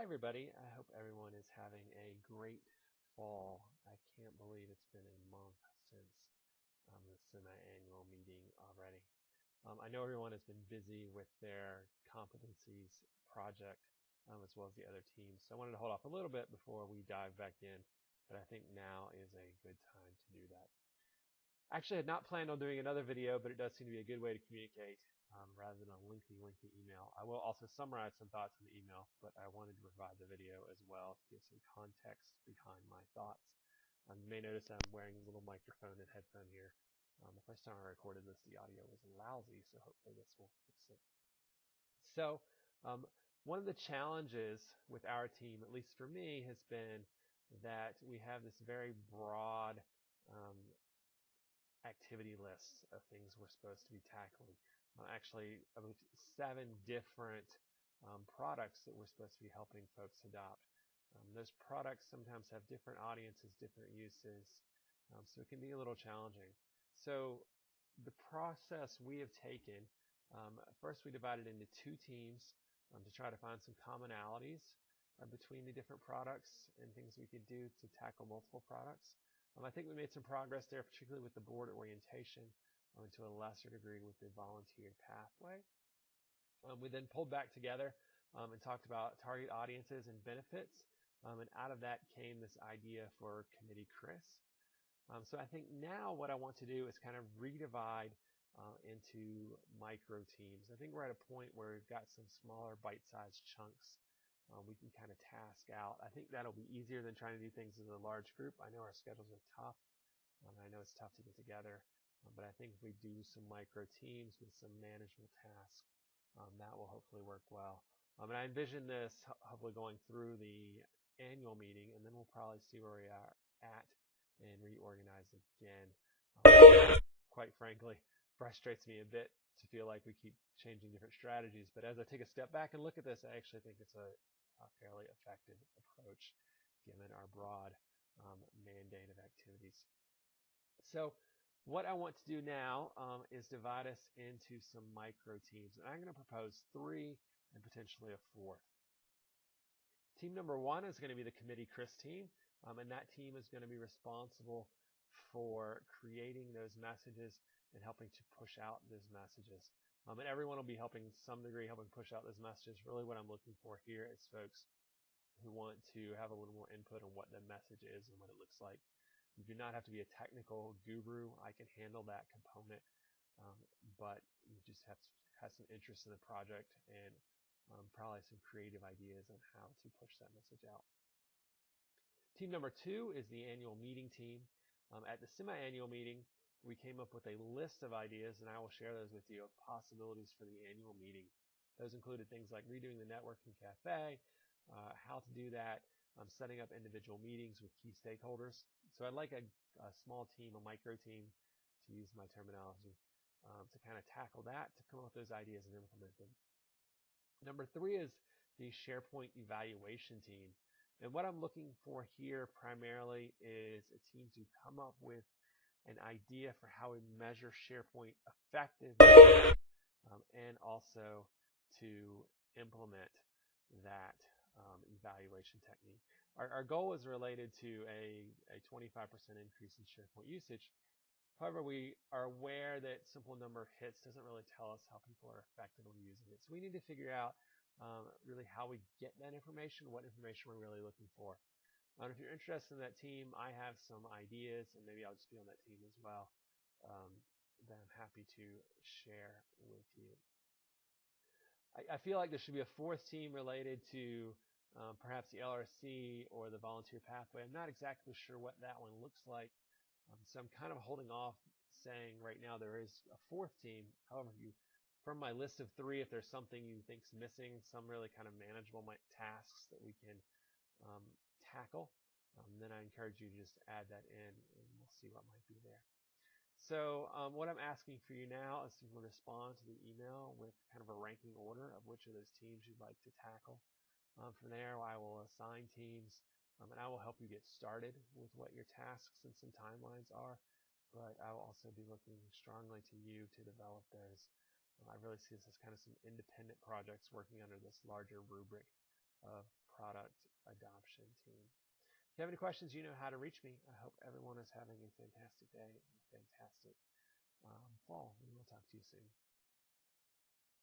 Hi, everybody. I hope everyone is having a great fall. I can't believe it's been a month since the semi-annual meeting already. I know everyone has been busy with their competencies project as well as the other teams. So I wanted to hold off a little bit before we dive back in, but I think now is a good time to do that. Actually, I had not planned on doing another video, but it does seem to be a good way to communicate rather than a lengthy email. I will also summarize some thoughts in the email, but I wanted to provide the video as well to give some context behind my thoughts. You may notice I'm wearing a little microphone and headphone here. The first time I recorded this, the audio was lousy, so hopefully this will fix it. So, one of the challenges with our team, at least for me, has been that we have this very broad um, activity lists of things we're supposed to be tackling. Actually, I believe 7 different products that we're supposed to be helping folks adopt. Those products sometimes have different audiences, different uses, so it can be a little challenging. So the process we have taken, first we divided into 2 teams to try to find some commonalities between the different products and things we could do to tackle multiple products. I think we made some progress there, particularly with the board orientation, and to a lesser degree with the volunteer pathway. We then pulled back together and talked about target audiences and benefits, and out of that came this idea for Committee Chris. So I think now what I want to do is kind of redivide into micro teams. I think we're at a point where we've got some smaller bite-sized chunks we can kind of task out. I think that'll be easier than trying to do things as a large group. I know our schedules are tough. I know it's tough to get together, but I think if we do some micro teams with some manageable tasks, that will hopefully work well. And I envision this hopefully going through the annual meeting, and then we'll probably see where we are at and reorganize again. Quite frankly, frustrates me a bit to feel like we keep changing different strategies. But as I take a step back and look at this, I actually think it's a fairly effective approach given our broad mandate of activities. So what I want to do now is divide us into some micro teams. And I'm going to propose 3 and potentially a 4th. Team number 1 is going to be the Committee Chris team. And that team is going to be responsible for creating those messages and helping to push out those messages. And everyone will be helping to some degree, helping push out those messages. Really what I'm looking for here is folks who want to have a little more input on what the message is and what it looks like. You do not have to be a technical guru. I can handle that component, but you just have to have some interest in the project and probably some creative ideas on how to push that message out. Team number 2 is the annual meeting team. At the semi-annual meeting, we came up with a list of ideas, and I will share those with you, of possibilities for the annual meeting. Those included things like redoing the networking cafe, how to do that, setting up individual meetings with key stakeholders. So I'd like a small team, a micro team, to use my terminology, to kind of tackle that, to come up with those ideas and implement them. Number 3 is the SharePoint evaluation team. And what I'm looking for here primarily is a team to come up with an idea for how we measure SharePoint effectiveness and also to implement that evaluation technique. Our goal is related to a 25% increase in SharePoint usage. However, we are aware that simple number of hits doesn't really tell us how people are effectively using it. So we need to figure out really how we get that information, what information we're really looking for. If you're interested in that team, I have some ideas, and maybe I'll just be on that team as well, that I'm happy to share with you. I feel like there should be a 4th team related to perhaps the LRC or the volunteer pathway. I'm not exactly sure what that one looks like. So I'm kind of holding off saying right now there is a 4th team. However, from my list of 3, if there's something you think's missing, some really kind of manageable tasks that we can tackle, then I encourage you to just add that in, and we'll see what might be there. So what I'm asking for you now is to respond to the email with kind of a ranking order of which of those teams you'd like to tackle. From there, I will assign teams, and I will help you get started with what your tasks and some timelines are, but I will also be looking strongly to you to develop those. I really see this as kind of some independent projects working under this larger rubric of product adoption team. If you have any questions, you know how to reach me. I hope everyone is having a fantastic day, a fantastic fall. We will talk to you soon.